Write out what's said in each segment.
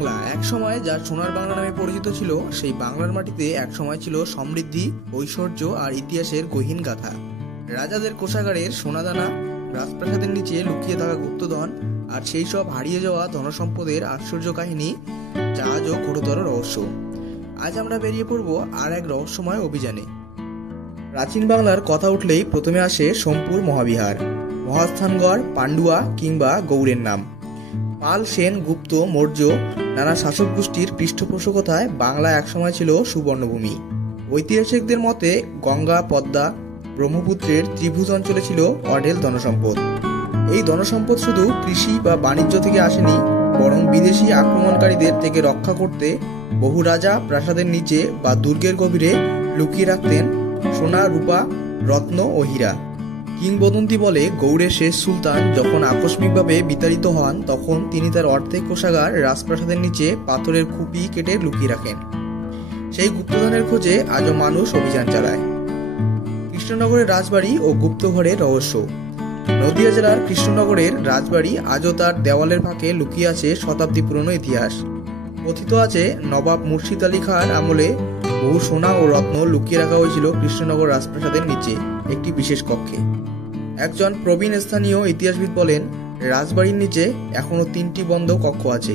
বাংলা এক সময় যা সোনার বাংলা নামে পরিচিত ছিল, সেই বাংলার মাটিতে এক সময় ছিল সমৃদ্ধি, ঐশ্বর্য আর ইতিহাসের গহীন গাথা। রাজাদের কোষাগারের সোনাদানা, রাজপ্রাসাদের নিচে লুকিয়ে থাকা গুপ্তধন আর সেই সব হারিয়ে যাওয়া ধনসম্পদের আশ্চর্য কাহিনী, যা আজও ঘোরতর রহস্য। আজ আমরা বেরিয়ে পড়ব আর এক রহস্যময় অভিযানে। প্রাচীন বাংলার কথা উঠলেই প্রথমে আসে সোমপুর মহাবিহার, মহাস্থানগড়, পান্ডুয়া কিংবা গৌড়ের নাম। পাল, সেন, গুপ্ত, মৌর্য নানা শাসক গোষ্ঠীর পৃষ্ঠপোষকতায় বাংলা একসময় ছিল সুবর্ণভূমি। ঐতিহাসিকদের মতে গঙ্গা, পদ্মা, ব্রহ্মপুত্রের ত্রিভুজ অঞ্চলে ছিল অঢেল ধনসম্পদ। এই ধনসম্পদ শুধু কৃষি বা বাণিজ্য থেকে আসেনি, বরং বিদেশি আক্রমণকারীদের থেকে রক্ষা করতে বহু রাজা প্রাসাদের নিচে বা দুর্গের গভীরে লুকিয়ে রাখতেন সোনা, রূপা, রত্ন ও হীরা। কিংবদন্তি বলে, গৌড়ের শেষ সুলতান যখন আকস্মিকভাবে বিতাড়িত হন, তখন তিনি তার অর্ধেক কোষাগার রাজপ্রাসাদের নিচে পাথরের খুপি কেটে লুকিয়ে রাখেন। সেই গুপ্তধনের খোঁজে আজও মানুষ অভিযান চালায়। কৃষ্ণনগরের রাজবাড়ি ও গুপ্তঘরের রহস্য। নদিয়া জেলার কৃষ্ণনগরের রাজবাড়ি আজও তার দেওয়ালের ফাঁকে লুকিয়ে আছে শতাব্দী পুরনো ইতিহাস। কথিত আছে, নবাব মুর্শিদ আলী খান আমলে বহু সোনা ও রত্ন লুকিয়ে রাখা হয়েছিল কৃষ্ণনগর রাজপ্রাসাদের নিচে একটি বিশেষ কক্ষে। একজন প্রবীণ স্থানীয় ইতিহাসবিদ বলেন, রাজবাড়ির নিচে এখনো 3টি বন্ধ কক্ষ আছে,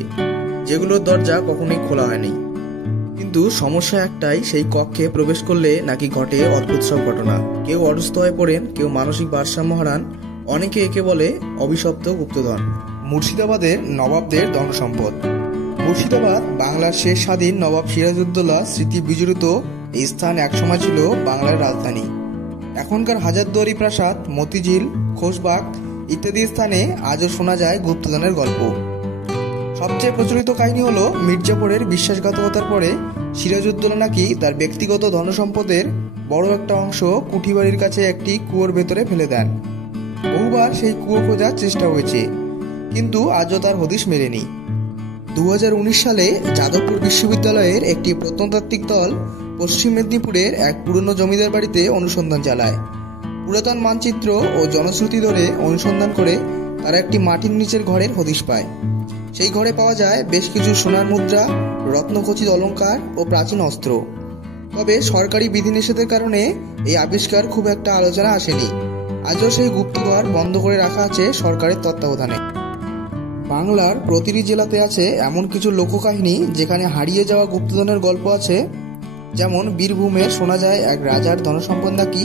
যেগুলোর দরজা কখনোই খোলা হয়নি। কিন্তু সমস্যা একটাই, সেই কক্ষে প্রবেশ করলে নাকি ঘটে অদ্ভুত সব ঘটনা। কেউ অসুস্থ হয়ে পড়েন, কেউ মানসিক ভারসাম্য হারান, অনেকে একে বলে অভিশপ্ত গুপ্তধন। মুর্শিদাবাদের নবাবদের ধনসম্পদ। মুর্শিদাবাদ বাংলার শেষ স্বাধীন নবাব সিরাজউদ্দৌলা স্মৃতি বিজড়িত এই স্থান একসময় ছিল বাংলার রাজধানী। এখনকার হাজারদুয়ারি প্রাসাদ, মতিঝিল, খোশবাগ ইত্যাদি স্থানে আজও শোনা যায় গুপ্তধনের গল্প। সবচেয়ে প্রচলিত কাহিনী হলো, মির্জাপুরের বিশ্বাসঘাতকতার পরে সিরাজউদ্দৌলা নাকি তার ব্যক্তিগত ধনসম্পদের বড় একটা অংশ কুঠিবাড়ির কাছে একটি কুয়োর ভেতরে ফেলে দেন। বহুবার সেই কুয়ো খোঁজার চেষ্টা হয়েছে, কিন্তু আজও তার হদিশ মেলেনি। 2019 সালে যাদবপুর বিশ্ববিদ্যালয়ের একটি প্রত্নতাত্ত্বিক দল পশ্চিম মেদিনীপুরের এক পুরনো জমিদার বাড়িতে অনুসন্ধান চালায়। পুরাতন মানচিত্র ও জনশ্রুতি ধরে অনুসন্ধান করে তারা একটি মাটির নিচের ঘরের হদিশ পায়। সেই ঘরে পাওয়া যায় বেশ কিছু সোনার মুদ্রা, রত্নখচিত অলংকার ও প্রাচীন অস্ত্র। তবে সরকারি বিধিনিষেধের কারণে এই আবিষ্কার খুব একটা আলোচনা আসেনি। আজও সেই গুপ্তঘর বন্ধ করে রাখা আছে সরকারের তত্ত্বাবধানে। বাংলার প্রতিটি জেলাতে আছে এমন কিছু লোককাহিনী যেখানে হারিয়ে যাওয়া গুপ্তধনের গল্প আছে। যেমন বীরভূমে শোনা যায় এক রাজার ধনসম্পদ নাকি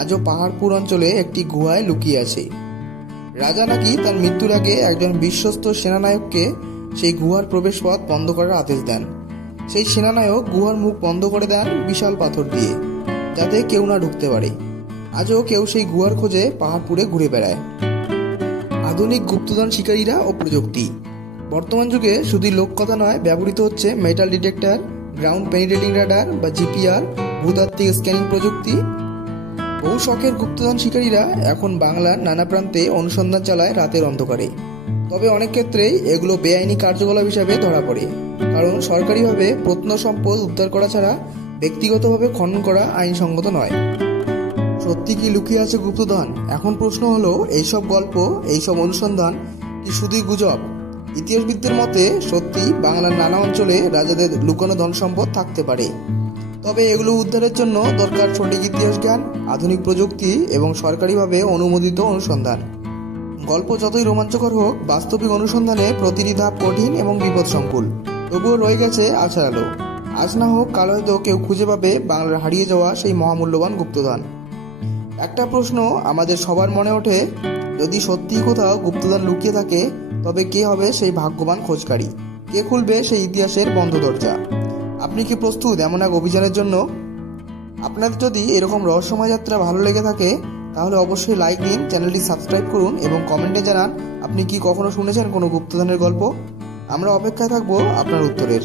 আজও পাহাড়পুর অঞ্চলে একটি গুহায় লুকিয়ে আছে। রাজা নাকি তার মৃত্যুর আগে একজন বিশ্বস্ত সেনানায়ককে সেই গুহার প্রবেশপথ বন্ধ করার আদেশ দেন। সেই সেনানায়ক গুহার মুখ বন্ধ করে দেন বিশাল পাথর দিয়ে, যাতে কেউ না ঢুকতে পারে। আজও কেউ সেই গুহার খোঁজে পাহাড়পুরে ঘুরে বেড়ায়। আধুনিক গুপ্তধন শিকারীরা ও প্রযুক্তি। বর্তমান যুগে শুধু লোককথা নয়, ব্যবহৃত হচ্ছে metal detector, ground penetrating radar বা জিপিআর, ভূতাত্ত্বিক স্ক্যানিং প্রযুক্তি। বহু শখের গুপ্তধন শিকারীরা এখন বাংলার নানা প্রান্তে অনুসন্ধান চালায় রাতের অন্ধকারে। তবে অনেক ক্ষেত্রেই এগুলো বেআইনি কার্যকলাপ হিসাবে ধরা পড়ে, কারণ সরকারিভাবে প্রত্নসম্পদ উদ্ধার করা ছাড়া ব্যক্তিগতভাবে খনন করা আইনসঙ্গত নয়। সত্যি কি লুকিয়ে আছে গুপ্তধন? এখন প্রশ্ন হলো, এইসব গল্প, এইসব অনুসন্ধান কি শুধুই গুজব? ইতিহাসবিদদের মতে সত্যি বাংলার নানা অঞ্চলে রাজাদের লুকানো ধন সম্পদ থাকতে পারে, তবে এগুলো উদ্ধারের জন্য দরকার সঠিক ইতিহাস জ্ঞান, আধুনিক প্রযুক্তি এবং সরকারিভাবে অনুমোদিত অনুসন্ধান। গল্প যতই রোমাঞ্চকর হোক, বাস্তবিক অনুসন্ধানে প্রতিটি ধাপ কঠিন এবং বিপদসংকুল। তবুও রয়ে গেছে আশার আলো। আজ না হোক কাল হয়তো কেউ খুঁজে পাবে বাংলার হারিয়ে যাওয়া সেই মহামূল্যবান গুপ্তধন। একটা প্রশ্ন আমাদের সবার মনে ওঠে, যদি সত্যি কোথাও গুপ্তধন লুকিয়ে থাকে, তবে কে হবে সেই ভাগ্যবান খোঁজকারী? কে খুলবে সেই ইতিহাসের বন্ধ দরজা? আপনি কি প্রস্তুত এমন এক অভিযানের জন্য? আপনাদের যদি এরকম রহস্যময় যাত্রা ভালো লেগে থাকে, তাহলে অবশ্যই লাইক দিন, চ্যানেলটি সাবস্ক্রাইব করুন এবং কমেন্টে জানান আপনি কি কখনো শুনেছেন কোনো গুপ্তধনের গল্প। আমরা অপেক্ষায় থাকবো আপনার উত্তরের।